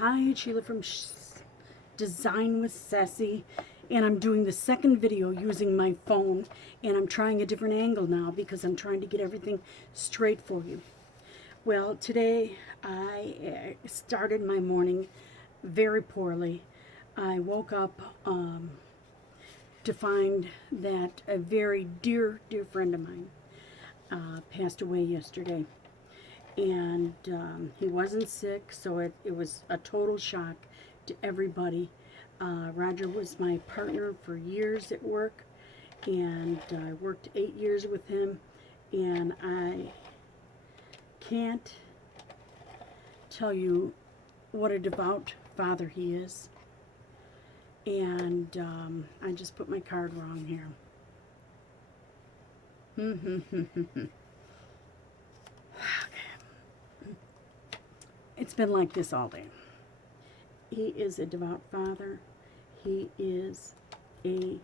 Hi, it's Sheila from Design with Sassy, and I'm doing the second video using my phone, and I'm trying a different angle now because I'm trying to get everything straight for you. Well, today I started my morning very poorly. I woke up to find that a very dear friend of mine passed away yesterday. And he wasn't sick, so it was a total shock to everybody. Roger was my partner for years at work, and I worked 8 years with him, and I can't tell you what a devout father he is. And I just put my card wrong here. It's been like this all day. He is a devout father. He is a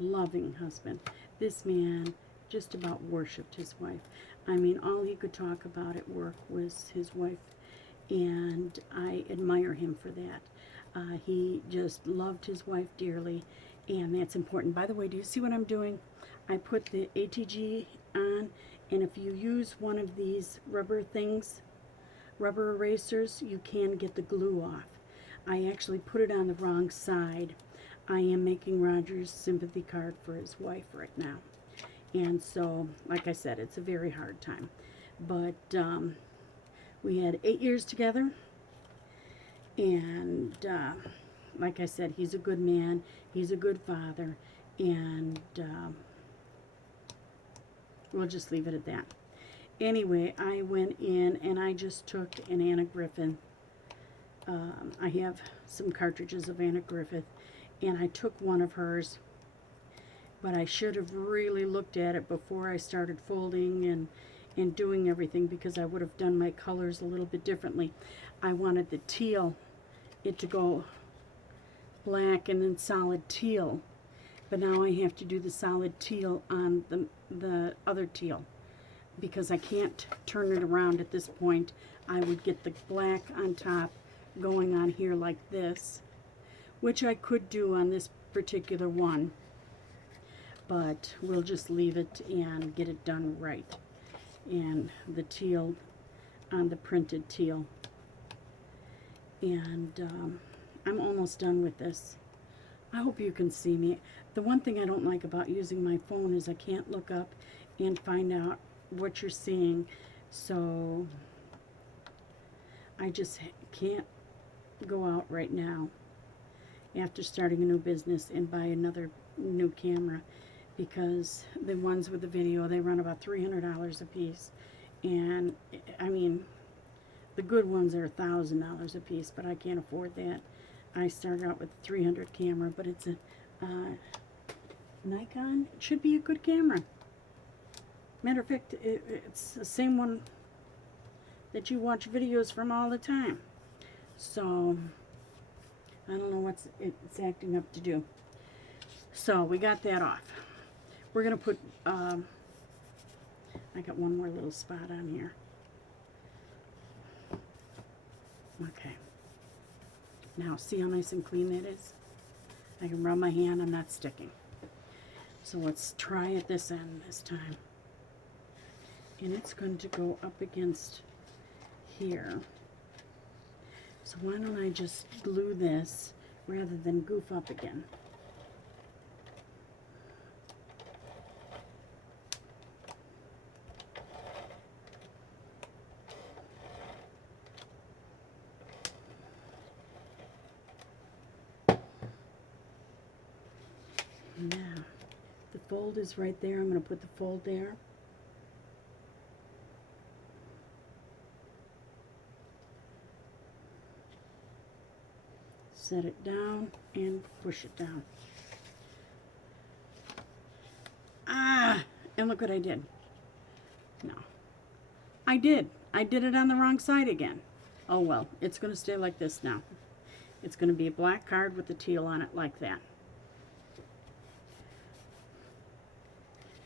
loving husband. This man just about worshipped his wife. I mean, all he could talk about at work was his wife, and I admire him for that. He just loved his wife dearly, and that's important. By the way, do you see what I'm doing? I put the ATG on, and if you use one of these rubber erasers, you can get the glue off. I actually put it on the wrong side. I am making Roger's sympathy card for his wife right now. And so, like I said, it's a very hard time. But we had 8 years together. And like I said, he's a good man. He's a good father. And we'll just leave it at that. Anyway, I went in and I just took an Anna Griffin. I have some cartridges of Anna Griffin, and I took one of hers, but I should have really looked at it before I started folding and doing everything, because I would have done my colors a little bit differently. I wanted the teal, it to go black and then solid teal, but now I have to do the solid teal on the other teal, because I can't turn it around at this point. I would get the black on top going on here like this, which I could do on this particular one, but we'll just leave it and get it done right. And the teal on the printed teal. And I'm almost done with this. I hope you can see me. The one thing I don't like about using my phone is I can't look up and find out what you're seeing, so I just can't go out right now after starting a new business and buy another new camera, because the ones with the video, they run about $300 a piece, and I mean the good ones are $1,000 a piece, but I can't afford that. I started out with a 300 camera, but it's a Nikon. It should be a good camera. Matter of fact, it's the same one that you watch videos from all the time. So, I don't know what it's acting up to do. So, we got that off. We're going to put, I got one more little spot on here. Okay. Now, see how nice and clean that is? I can rub my hand, I'm not sticking. So, let's try at this end this time. And it's going to go up against here. So why don't I just glue this rather than goof up again. Now, the fold is right there. I'm going to put the fold there. Set it down and push it down. Ah, and look what I did. No, I did it on the wrong side again. Oh well, it's going to stay like this now. It's going to be a black card with the teal on it like that.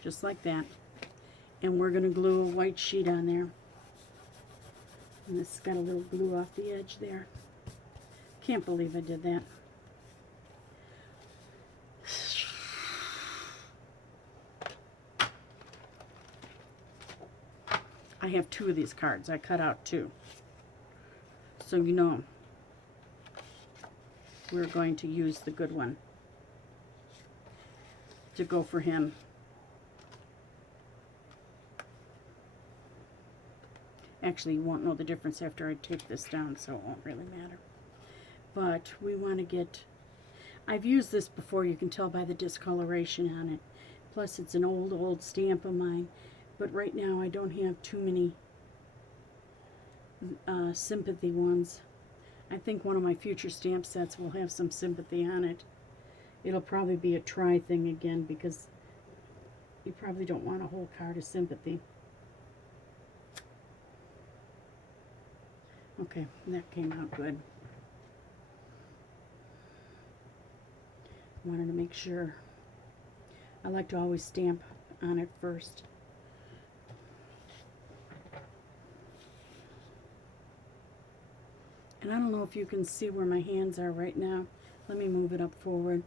Just like that. And we're going to glue a white sheet on there. And this has got a little glue off the edge there. can't believe I did that. I have 2 of these cards. I cut out 2. So you know we're going to use the good one to go for him. Actually, you won't know the difference after I take this down, so it won't really matter. But we want to get... I've used this before. You can tell by the discoloration on it. Plus, it's an old stamp of mine. But right now, I don't have too many sympathy ones. I think one of my future stamp sets will have some sympathy on it. It'll probably be a try thing again, because you probably don't want a whole card of sympathy. Okay, that came out good. Wanted to make sure. I like to always stamp on it first. And I don't know if you can see where my hands are right now. Let me move it up forward.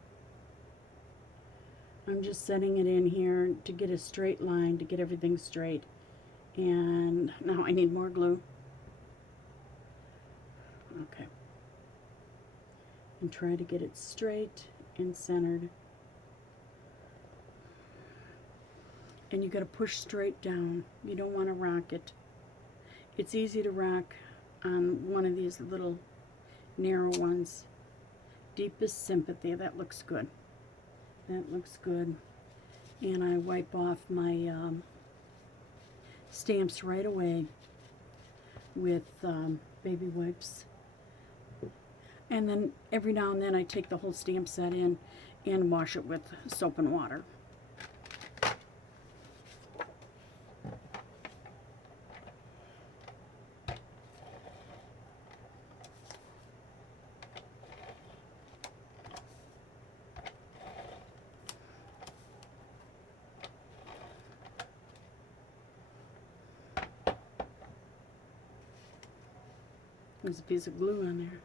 I'm just setting it in here to get a straight line, to get everything straight. And now I need more glue. Okay. And try to get it straight and centered. And you got to push straight down. You don't want to rock it. It's easy to rock on one of these little narrow ones. Deepest Sympathy. That looks good. That looks good. And I wipe off my stamps right away with baby wipes. And then every now and then I take the whole stamp set in and wash it with soap and water. There's a piece of glue on there.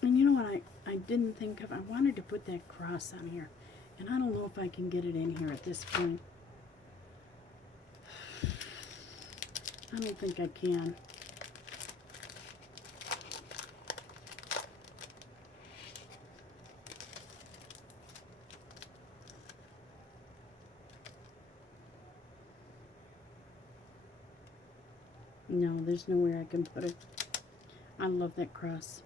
And you know what I didn't think of? I wanted to put that cross on here. And I don't know if I can get it in here at this point. I don't think I can. No, there's nowhere I can put it. I love that cross.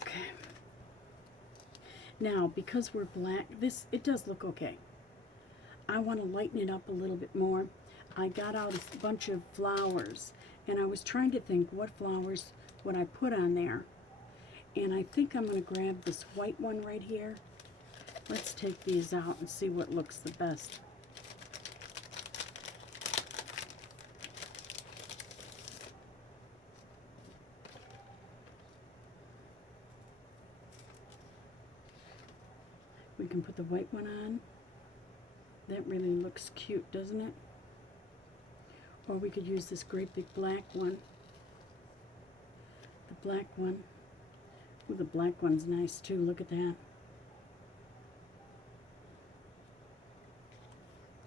Okay. Now, because we're black, it does look okay. I want to lighten it up a little bit more. I got out a bunch of flowers, and I was trying to think what flowers would I put on there. And I think I'm going to grab this white one right here. Let's take these out and see what looks the best. We can put the white one on. That really looks cute, doesn't it? Or we could use this great big black one. The black one. Ooh, the black one's nice too. Look at that.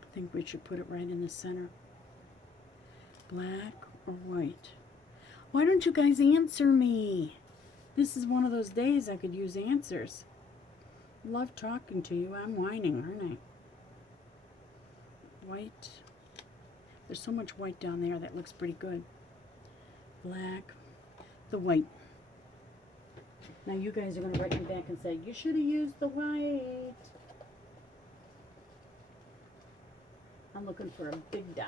I think we should put it right in the center. Black or white? Why don't you guys answer me? This is one of those days I could use answers. Love talking to you. I'm whining, aren't I? White. There's so much white down there that looks pretty good. Black. The white. Now you guys are going to write me back and say, you should have used the white. I'm looking for a big dot.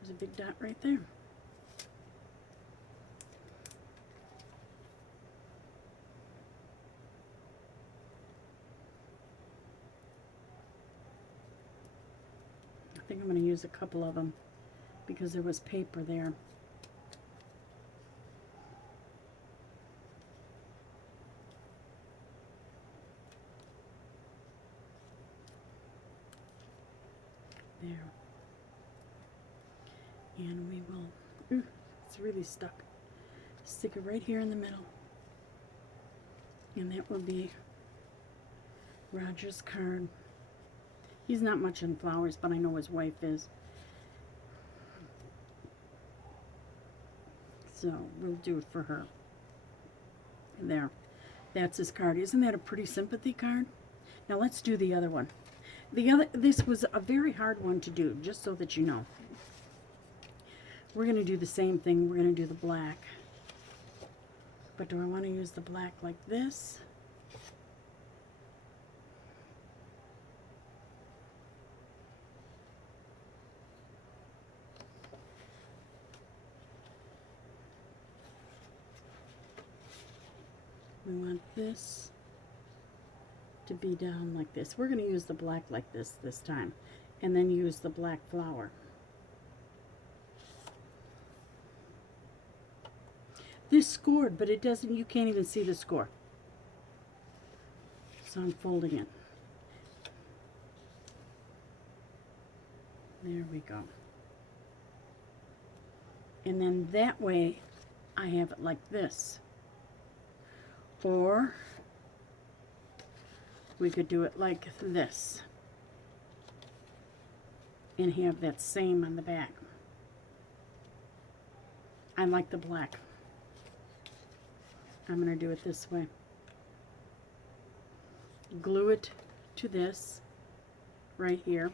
There's a big dot right there. think I'm going to use a couple of them because there was paper there. There. And we will, ooh, it's really stuck. Stick it right here in the middle. And that will be Roger's card. He's not much in flowers, but I know his wife is. So we'll do it for her. There. That's his card. Isn't that a pretty sympathy card? Now let's do the other one. This was a very hard one to do, just so that you know. We're going to do the same thing. We're going to do the black. But do I want to use the black like this? We want this to be down like this. We're going to use the black like this time, and then use the black flower. This scored, but it doesn't, you can't even see the score. So I'm folding it. There we go. And then that way I have it like this. Or we could do it like this and have that same on the back. I like the black. I'm going to do it this way. Glue it to this right here.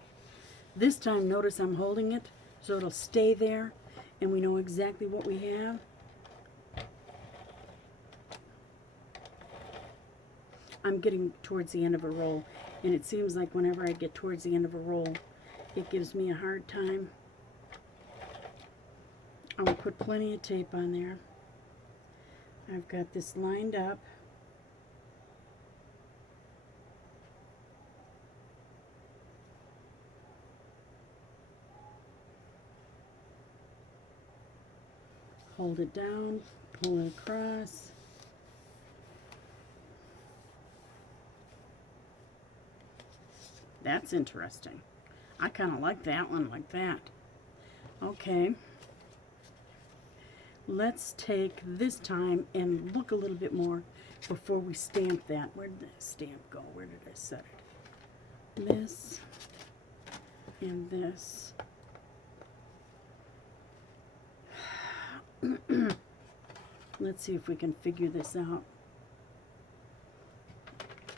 This time, notice I'm holding it so it'll stay there and we know exactly what we have. I'm getting towards the end of a roll, and it seems like whenever I get towards the end of a roll, it gives me a hard time. I'm going to put plenty of tape on there. I've got this lined up. Hold it down, pull it across. That's interesting. I kind of like that one like that. Okay. Let's take this time and look a little bit more before we stamp that. Where did the stamp go? Where did I set it? This and this. Let's see if we can figure this out.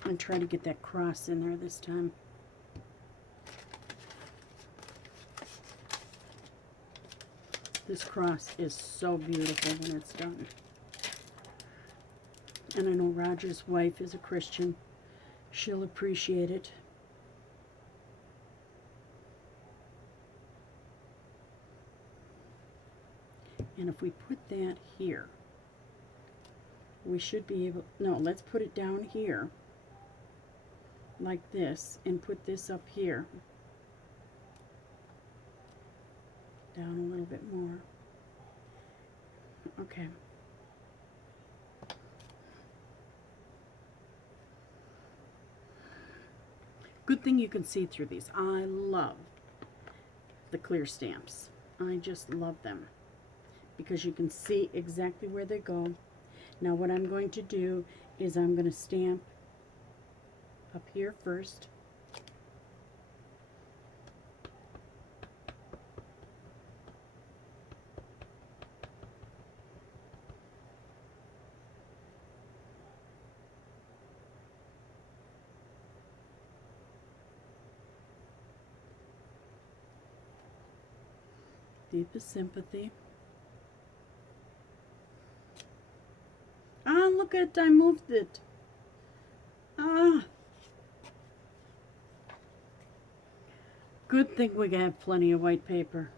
And try to get that cross in there this time. This cross is so beautiful when it's done. And I know Roger's wife is a Christian. She'll appreciate it. And if we put that here, we should be able, no, let's put it down here like this and put this up here. Down a little bit more. Okay. Good thing you can see through these. I love the clear stamps. I just love them because you can see exactly where they go. Now what I'm going to do is I'm going to stamp up here first. Deepest sympathy. Ah, look at it, I moved it. Ah. Good thing we have plenty of white paper.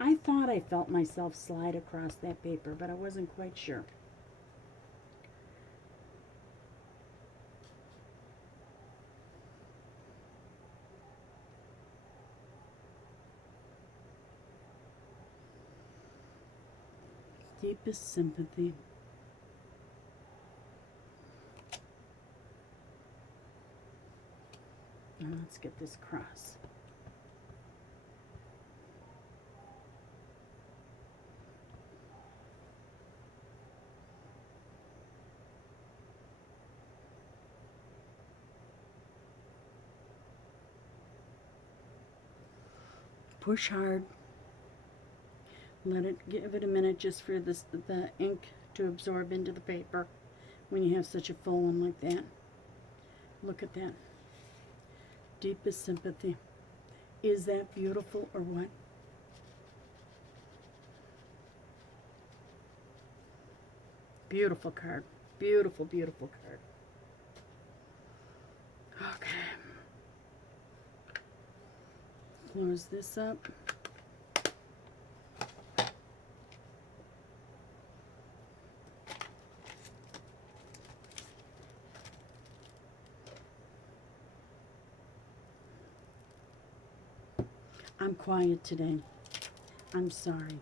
I thought I felt myself slide across that paper, but I wasn't quite sure. Deepest sympathy. Now let's get this cross. Push hard. Let it, give it a minute just for this, the ink to absorb into the paper when you have such a full one like that. Look at that. Deepest sympathy. Is that beautiful or what? Beautiful card. Beautiful, beautiful card. Okay. Close this up. I'm quiet today. I'm sorry.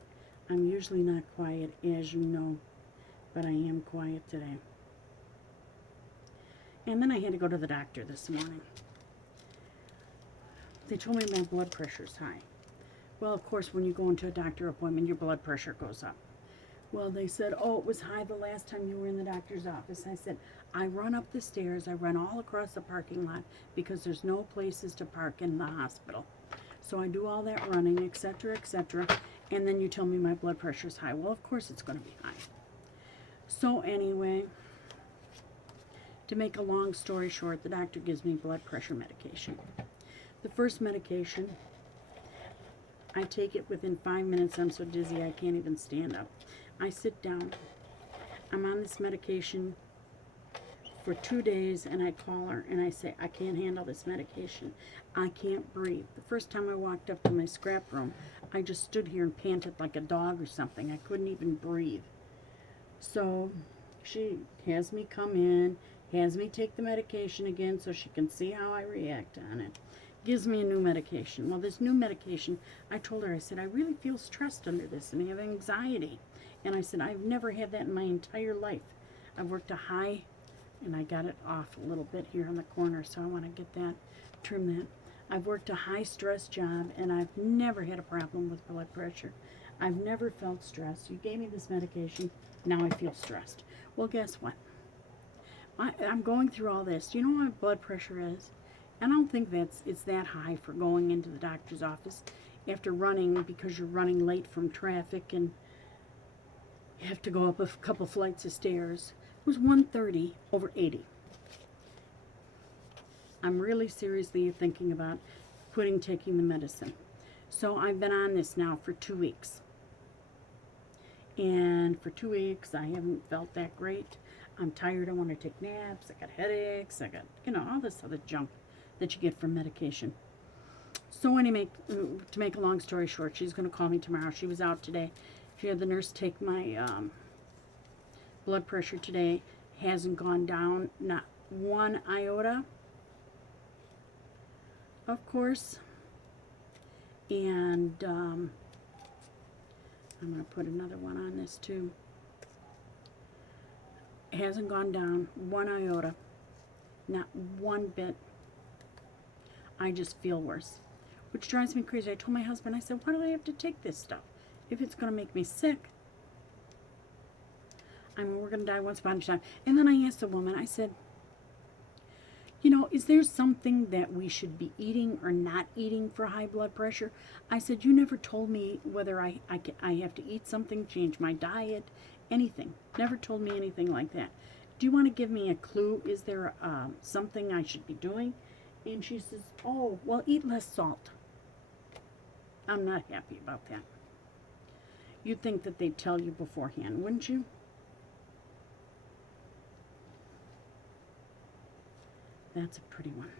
I'm usually not quiet, as you know, but I am quiet today. And then I had to go to the doctor this morning. They told me my blood pressure's high. Well, of course, when you go into a doctor appointment, your blood pressure goes up. Well, they said, oh, it was high the last time you were in the doctor's office. I said, I run up the stairs. I run all across the parking lot because there's no places to park in the hospital. So I do all that running, etc., etc., and then you tell me my blood pressure's high. Well, of course it's going to be high. So anyway, to make a long story short, the doctor gives me blood pressure medication. The first medication, I take it within 5 minutes. I'm so dizzy I can't even stand up. I sit down. I'm on this medication for 2 days, and I call her and I say, I can't handle this medication. I can't breathe. The first time I walked up to my scrap room, I just stood here and panted like a dog or something. I couldn't even breathe. So she has me come in, has me take the medication again so she can see how I react on it. Gives me a new medication. Well, this new medication, I told her, I said, I really feel stressed under this and I have anxiety. And I said, I've never had that in my entire life. I've worked a high, and I got it off a little bit here on the corner, so I want to get that, trim that. I've worked a high stress job, and I've never had a problem with blood pressure. I've never felt stressed. You gave me this medication, now I feel stressed. Well, guess what? I'm going through all this. Do you know what my blood pressure is? And I don't think it's that high for going into the doctor's office after running, because you're running late from traffic and you have to go up a couple flights of stairs. It was 130/80. I'm really seriously thinking about quitting taking the medicine. So I've been on this now for 2 weeks. And for 2 weeks, I haven't felt that great. I'm tired. I want to take naps. I got headaches. I got, all this other junk that you get from medication. So anyway, to make a long story short, she's going to call me tomorrow. She was out today. She had the nurse take my blood pressure today. Hasn't gone down, not 1 iota, of course. And I'm going to put another one on this too. It hasn't gone down 1 iota, not one bit. I just feel worse, which drives me crazy. I told my husband, I said, why do I have to take this stuff if it's going to make me sick? I mean, we're going to die once upon a time. And then I asked the woman, I said, is there something that we should be eating or not eating for high blood pressure? I said, you never told me whether I have to eat something, change my diet, anything. Never told me anything like that. Do you want to give me a clue? Is there something I should be doing? And she says, oh, well, eat less salt. I'm not happy about that. You'd think that they'd tell you beforehand, wouldn't you? That's a pretty one.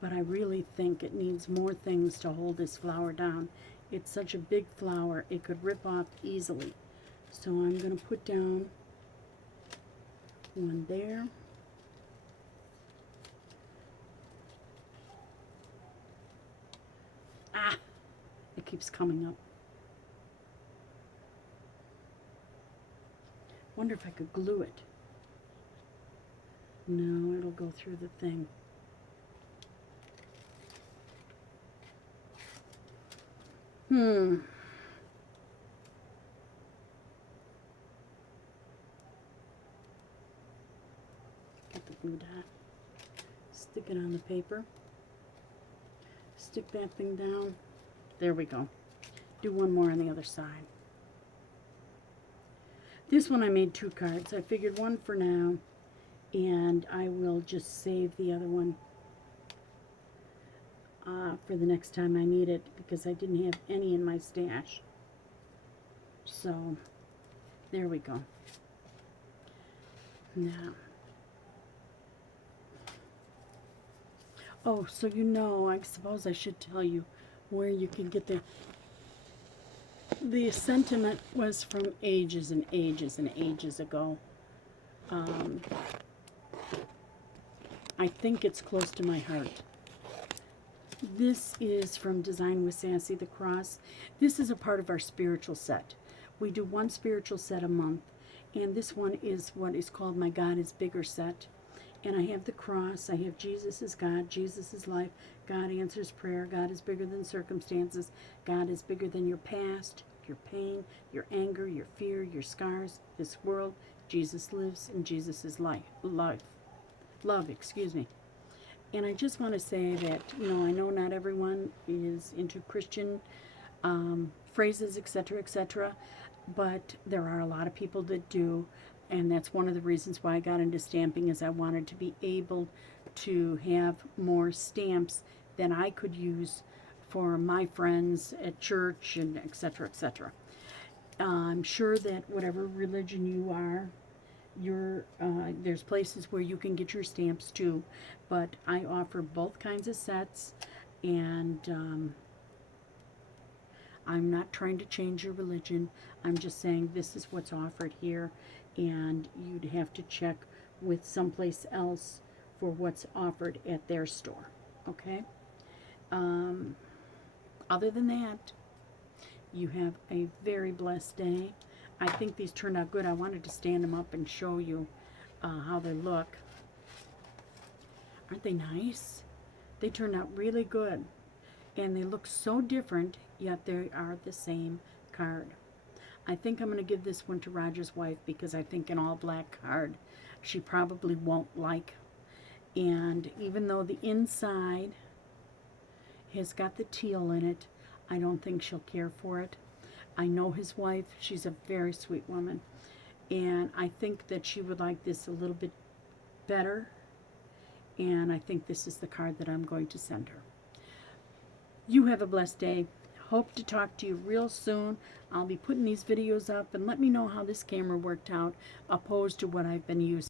But I really think it needs more things to hold this flower down. It's such a big flower, it could rip off easily. So I'm going to put down one there. Ah, it keeps coming up. Wonder if I could glue it. No, it'll go through the thing. Get the glue dot. Stick it on the paper. Stick that thing down. There we go. Do one more on the other side. This one I made 2 cards. I figured one for now, and I will just save the other one for the next time I need it, because I didn't have any in my stash. So, there we go. Now, oh, so you know, I suppose I should tell you where you can get the sentiment was from ages and ages and ages ago. I think it's close to my heart. This is from Design with Sassy, the cross. This is a part of our spiritual set. We do one spiritual set a month, and this one is what is called my God is Bigger set. And I have the cross, I have Jesus is God, Jesus is life, God answers prayer, God is bigger than circumstances, God is bigger than your past, your pain, your anger, your fear, your scars, this world. Jesus lives, and Jesus is love, excuse me. And I just want to say that, you know, I know not everyone is into Christian phrases, etc., but there are a lot of people that do, and that's one of the reasons why I got into stamping, is I wanted to be able to have more stamps than I could use for my friends at church, and etc. I'm sure that whatever religion you are, there's places where you can get your stamps too, but I offer both kinds of sets, and I'm not trying to change your religion. I'm just saying this is what's offered here, and you'd have to check with someplace else for what's offered at their store, okay? Other than that, you have a very blessed day. I think these turned out good. I wanted to stand them up and show you how they look. Aren't they nice? They turned out really good. And they look so different, yet they are the same card. I think I'm going to give this one to Roger's wife, because I think an all black card she probably won't like. And even though the inside has got the teal in it, I don't think she'll care for it. I know his wife, she's a very sweet woman, and I think that she would like this a little bit better, and I think this is the card that I'm going to send her. You have a blessed day. Hope to talk to you real soon. I'll be putting these videos up, and let me know how this camera worked out opposed to what I've been using.